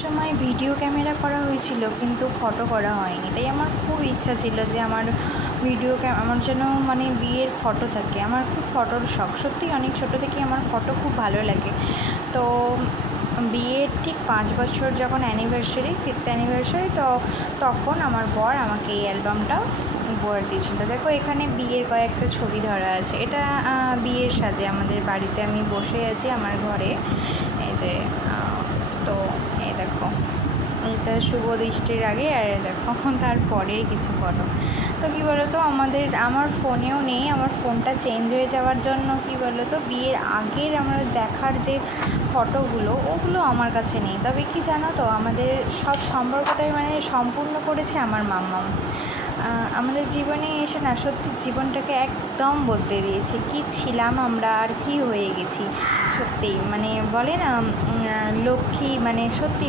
সময় video camera করা হয়েছিল কিন্তু ফটো করা হয়নি, তাই আমার খুব ইচ্ছা ছিল যে আমার আমার যেন মানে বিয়ের ফটো থাকে। আমার খুব ফটোর শখ, সত্যি অনেক ছোটো থেকেই আমার ফটো খুব ভালো লাগে। তো বিয়ের ঠিক 5 বছর যখন অ্যানিভার্সারি, 5th অ্যানিভার্সারি, তো তখন আমার বর আমাকে এই অ্যালবামটা উপহার দিয়েছিল। দেখো এখানে বিয়ের কয়েকটা ছবি ধরা আছে। এটা বিয়ের সাজে আমাদের বাড়িতে আমি বসে আছি আমার ঘরে, এই যে তো এই দেখো এটা শুভ দৃষ্টির আগে, আর দেখো তারপরের কিছু ফটো। তো কী বলো তো, আমার ফোনেও নেই, আমার ফোনটা চেঞ্জ হয়ে যাওয়ার জন্য কী বলো তো বিয়ের আগের আমার দেখার যে ফটোগুলো ওগুলো আমার কাছে নেই। তবে কি জানো তো, আমাদের সব সম্পর্কটাই মানে সম্পূর্ণ করেছে আমার মাম্মাম। আমাদের জীবনে এসে না সত্যি জীবনটাকে একদম বদলে দিয়েছে। কি ছিলাম আমরা আর কি হয়ে গেছি, সত্যি মানে বলে না লক্ষ্মী, মানে সত্যি